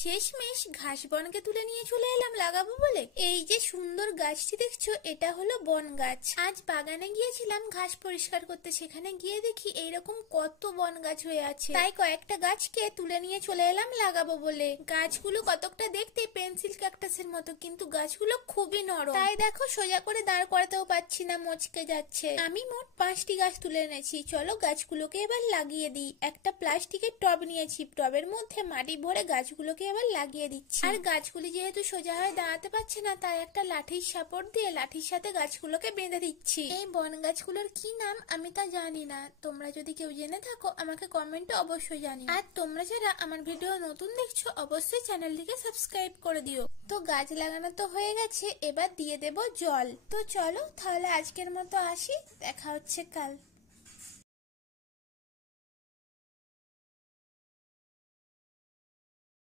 শেষমেশ ঘাস বনকে তুলে নিয়ে চলে এলাম লাগাবো বলে। এই যে সুন্দর গাছটি দেখছো, এটা হলো বন গাছ। আজ বাগানে গিয়েছিলাম ঘাস পরিষ্কার করতে, সেখানে গিয়ে দেখি এইরকম কত বন গাছ হয়ে আছে। তাই কয়েকটা গাছকে তুলে নিয়ে চলে এলাম লাগাবো বলে। গাছগুলো কতকটা দেখতে পেন্সিল ক্যাকটাসের মতো, কিন্তু গাছগুলো খুবই নরম। তাই দেখো সোজা করে দাঁড় করাতেও পারছি না, মচকে যাচ্ছে। আমি মোট 5টি গাছ তুলে এনেছি। চলো গাছগুলোকে এবার লাগিয়ে দিই। একটা প্লাস্টিকের টব নিয়েছি, টবের মধ্যে মাটি ভরে গাছগুলোকে এবার লাগিয়ে দিচ্ছি। আর গাছগুলি যেহেতু সোজা হয়ে দাঁড়াতে পারছে না, তাই একটা লাঠির সাপোর্ট দিয়ে লাঠির সাথে গাছগুলোকে বেঁধে দিচ্ছি। এই বন গাছগুলোর কি নাম আমি তা জানি না, তোমরা যদি কেউ জেনে থাকো আমাকে কমেন্টে অবশ্যই জানিও। আর তোমরা যারা আমার ভিডিও নতুন দেখছো অবশ্যই চ্যানেলটিকে সাবস্ক্রাইব করে দিও। তো গাছ লাগানো তো হয়ে গেছে, এবার দিয়ে দেব জল। তো চলো তাহলে আজকের মতো আসি, দেখা হচ্ছে কাল।